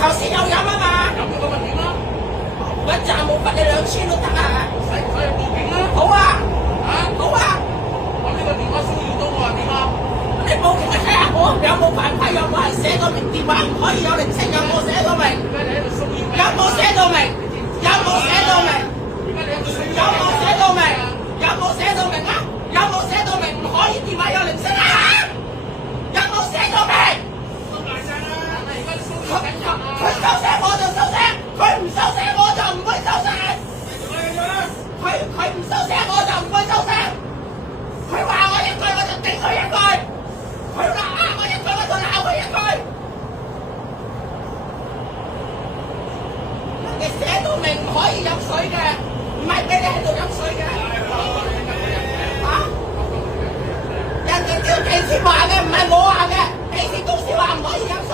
頭先有飲啊嘛，飲咗咁咪點啦？一站冇罰你2000都得啊！使唔使報警啦？好啊，好啊，我呢個電話騷擾到我啊點啊？你報警睇下我有冇犯規，有冇人寫過明電話唔可以有鈴聲，有冇寫到明？而家你喺度騷擾我，有冇寫到明？有冇寫到明？而家你喺度騷擾有冇寫到明？有冇寫到明啊？有冇寫到明唔可以電話有鈴聲啊？有冇寫到明？收大聲啦！而家騷擾緊人啊！佢收聲我就收聲，佢唔收聲我就唔會收聲。佢唔收聲我就唔會收聲。佢話我一句我就頂佢一句，佢話我一句我就鬧佢一句。人哋寫到明唔可以飲水嘅，唔係俾你喺度飲水嘅。人哋叫地鐵話嘅，唔係我話嘅。地鐵公司話唔可以飲水。